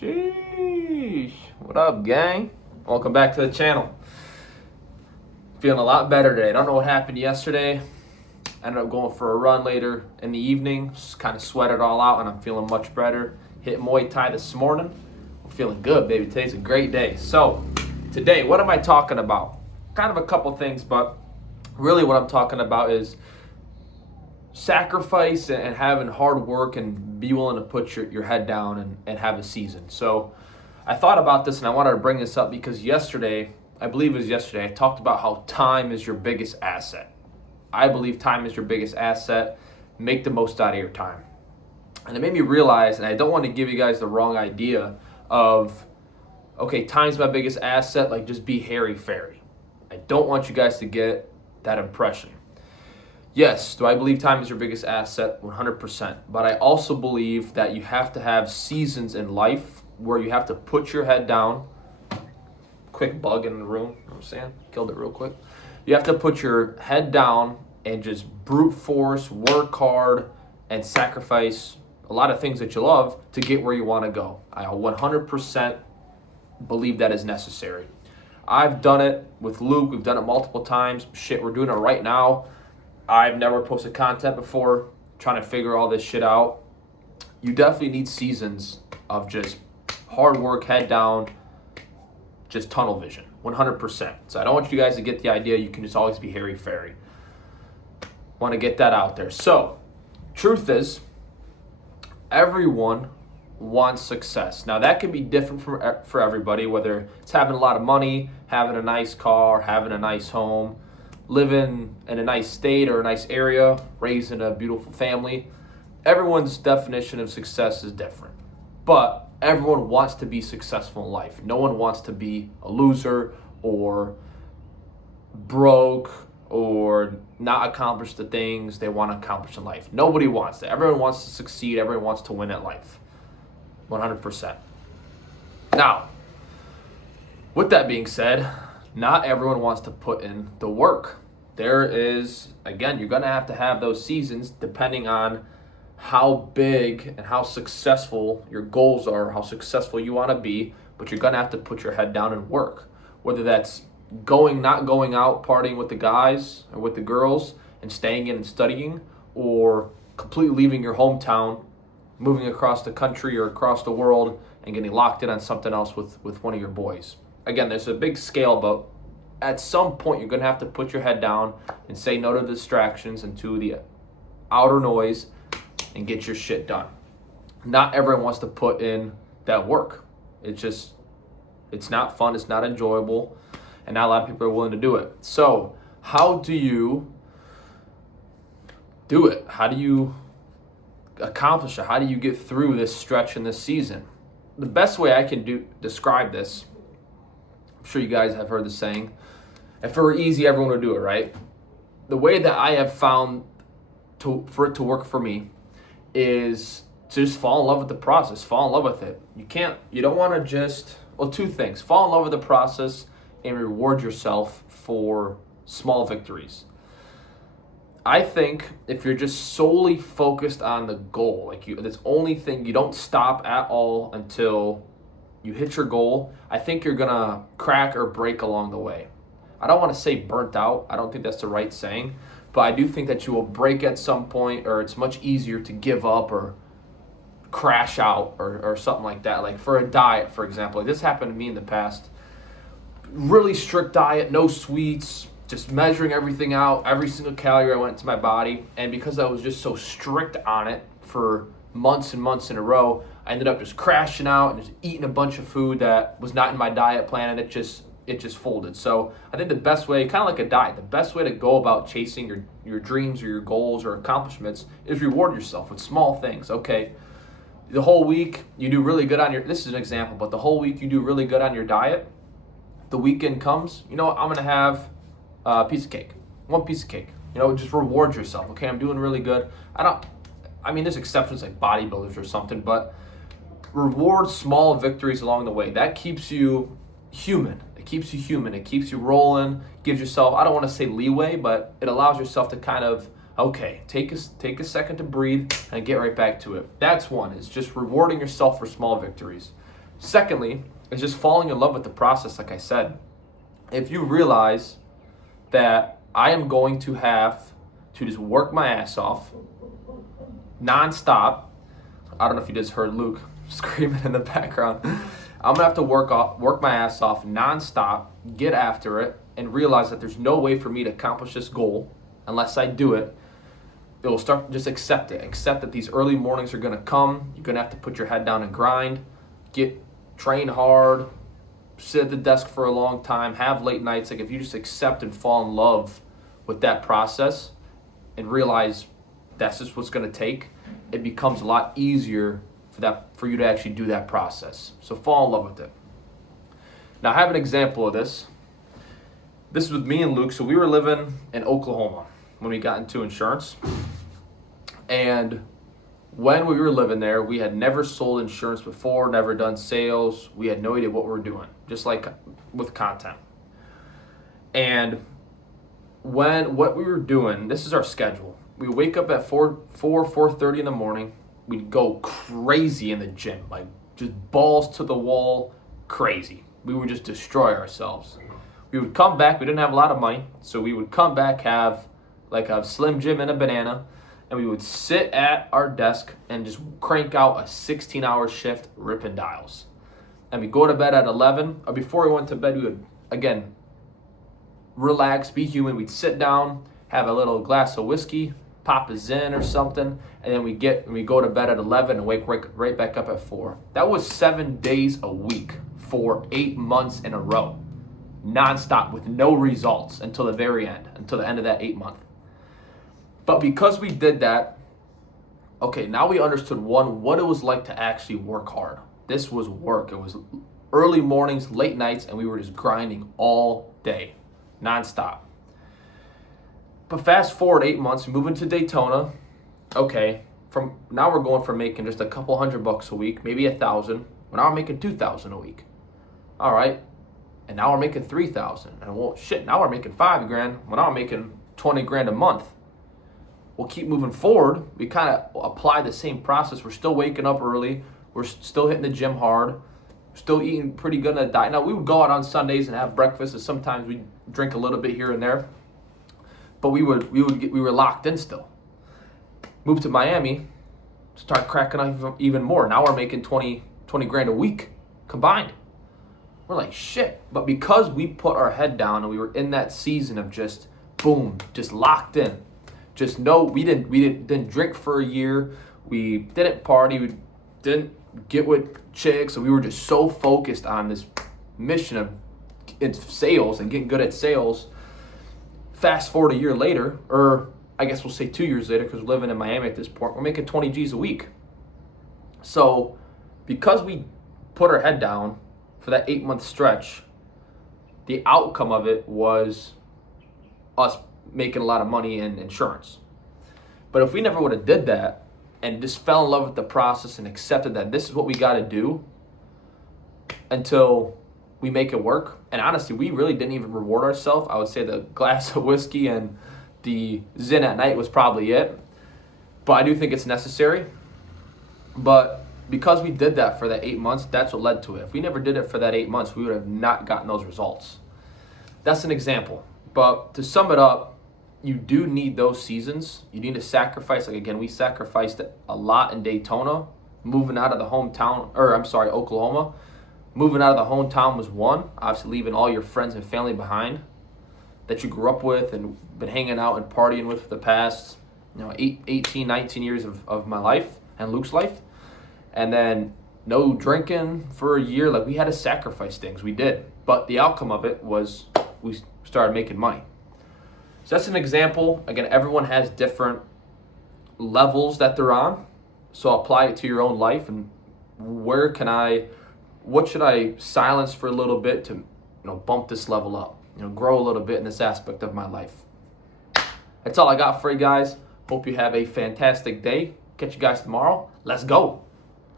Sheesh. What up, gang? Welcome back to the channel. Feeling a lot better today. I don't know what happened yesterday. I ended up going for a run later in the evening. Just kind of sweat it all out, and I'm feeling much better. Hit Muay Thai this morning. I'm feeling good, baby. Today's a great day. So, today, what am I talking about? Kind of a couple things, but really what I'm talking about is sacrifice and having hard work and be willing to put your head down and have a season. So I thought about this and I wanted to bring this up because yesterday, I believe it was yesterday, I talked about how time is your biggest asset. I believe time is your biggest asset. Make the most out of your time. And it made me realize, and I don't want to give you guys the wrong idea of, okay, time's my biggest asset, like just be hairy-fairy. I don't want you guys to get that impression. Yes, do I believe time is your biggest asset? 100%. But I also believe that you have to have seasons in life where you have to put your head down. Quick bug in the room, you know what I'm saying? Killed it real quick. You have to put your head down and just brute force, work hard, and sacrifice a lot of things that you love to get where you want to go. I 100% believe that is necessary. I've done it with Luke. We've done it multiple times. Shit, we're doing it right now. I've never posted content before, trying to figure all this shit out. You definitely need seasons of just hard work, head down, just tunnel vision, 100%. So I don't want you guys to get the idea you can just always be hairy-fairy. Want to get that out there. So, truth is, everyone wants success. Now, that can be different for everybody, whether it's having a lot of money, having a nice car, having a nice home, living in a nice state or a nice area, raising a beautiful family. Everyone's definition of success is different. But everyone wants to be successful in life. No one wants to be a loser or broke or not accomplish the things they want to accomplish in life. Nobody wants that. Everyone wants to succeed. Everyone wants to win at life. 100%. Now, with that being said, not everyone wants to put in the work. There is, again, you're going to have those seasons depending on how big and how successful your goals are, how successful you want to be, but you're going to have to put your head down and work. Whether that's not going out partying with the guys or with the girls and staying in and studying, or completely leaving your hometown, moving across the country or across the world and getting locked in on something else with one of your boys. Again, there's a big scale, but at some point you're going to have to put your head down and say no to the distractions and to the outer noise and get your shit done. Not everyone wants to put in that work. It's not fun, it's not enjoyable, and not a lot of people are willing to do it. So, how do you do it? How do you accomplish it? How do you get through this stretch in this season? The best way I can describe this, I'm sure you guys have heard the saying, if it were easy, everyone would do it, right? The way that I have found for it to work for me is to just fall in love with the process, fall in love with it. You don't want to two things. Fall in love with the process and reward yourself for small victories. I think if you're just solely focused on the goal, this only thing, you don't stop at all until you hit your goal, I think you're gonna crack or break along the way. I don't want to say burnt out. I don't think that's the right saying, but I do think that you will break at some point, or it's much easier to give up or crash out or something like that. Like for a diet, for example, this happened to me in the past. Really strict diet, no sweets, just measuring everything out, every single calorie I went into my body. And because I was just so strict on it for months and months in a row, I ended up just crashing out and just eating a bunch of food that was not in my diet plan, and it just folded. So I think the best way, kind of like a diet, the best way to go about chasing your dreams or your goals or accomplishments is reward yourself with small things. Okay, the whole week you do really good on this is an example, but the whole week you do really good on your diet. The weekend comes, you know what, I'm going to have a piece of cake, one piece of cake. Just reward yourself. Okay, I'm doing really good. There's exceptions like bodybuilders or something, but reward small victories along the way. That keeps you human. It keeps you rolling, gives yourself, I don't want to say leeway, but it allows yourself to kind of, okay, take a second to breathe and get right back to it. That's one, is just rewarding yourself for small victories. Secondly, is just falling in love with the process, like I said. If you realize that I am going to have to just work my ass off nonstop. I don't know if you just heard Luke screaming in the background. I'm gonna have to work my ass off nonstop, get after it, and realize that there's no way for me to accomplish this goal unless I do it. It will start, just accept it. Accept that these early mornings are gonna come. You're gonna have to put your head down and grind, train hard, sit at the desk for a long time, have late nights. Like if you just accept and fall in love with that process and realize that's just what's gonna take, it becomes a lot easier for you to actually do that process. So fall in love with it. Now I have an example of this. This is with me and Luke. So we were living in Oklahoma when we got into insurance. And when we were living there, we had never sold insurance before, never done sales. We had no idea what we were doing, just like with content. And what we were doing, this is our schedule. We wake up at 4:30 in the morning. We'd go crazy in the gym, like just balls to the wall, crazy. We would just destroy ourselves. We would come back. We didn't have a lot of money, so we would come back, have like a Slim Jim and a banana, and we would sit at our desk and just crank out a 16-hour shift ripping dials. And we go to bed at 11. Or before we went to bed, we would, again, relax, be human. We'd sit down, have a little glass of whiskey, pop a Zyn or something, and then we go to bed at 11 and wake right back up at 4. That was 7 days a week for 8 months in a row, nonstop, with no results until the very end, until the end of that 8 month. But because we did that, okay, now we understood what it was like to actually work hard. This was work. It was early mornings, late nights, and we were just grinding all day, nonstop. But fast forward 8 months, moving to Daytona. Okay, now we're going from making just a couple $100 a week, maybe 1,000. Well, now we're making 2,000 a week. All right, and now we're making 3,000. And well, shit, now we're making $5,000. Well, now we're making $20,000 a month. We'll keep moving forward. We kind of apply the same process. We're still waking up early. We're still hitting the gym hard. Still eating pretty good on a diet. Now, we would go out on Sundays and have breakfast, and sometimes we'd drink a little bit here and there. But we were locked in still. Moved to Miami, start cracking up even more. Now we're making $20,000 a week combined. We're like, shit. But because we put our head down and we were in that season of just boom, just locked in. Just know we didn't drink for a year. We didn't party. We didn't get with chicks. So we were just so focused on this mission of sales and getting good at sales. Fast forward a year later, or I guess we'll say 2 years later, because we're living in Miami at this point, we're making 20 G's a week. So because we put our head down for that 8 month stretch, the outcome of it was us making a lot of money in insurance. But if we never would have did that and just fell in love with the process and accepted that this is what we got to do until we make it work, and honestly, we really didn't even reward ourselves. I would say the glass of whiskey and the Zyn at night was probably it. But I do think it's necessary. But because we did that for that 8 months, that's what led to it. If we never did it for that 8 months, we would have not gotten those results. That's an example. But to sum it up, you do need those seasons. You need to sacrifice. Like, again, we sacrificed a lot in Daytona. Moving out of the Oklahoma. Moving out of the hometown was one. Obviously, leaving all your friends and family behind that you grew up with and been hanging out and partying with for the past 18, 19 years of my life and Luke's life. And then no drinking for a year. Like, we had to sacrifice things. We did. But the outcome of it was we started making money. So that's an example. Again, everyone has different levels that they're on. So apply it to your own life, and what should I silence for a little bit to bump this level up, grow a little bit in this aspect of my life. That's all I got for you guys. Hope you have a fantastic day. Catch you guys tomorrow. Let's go.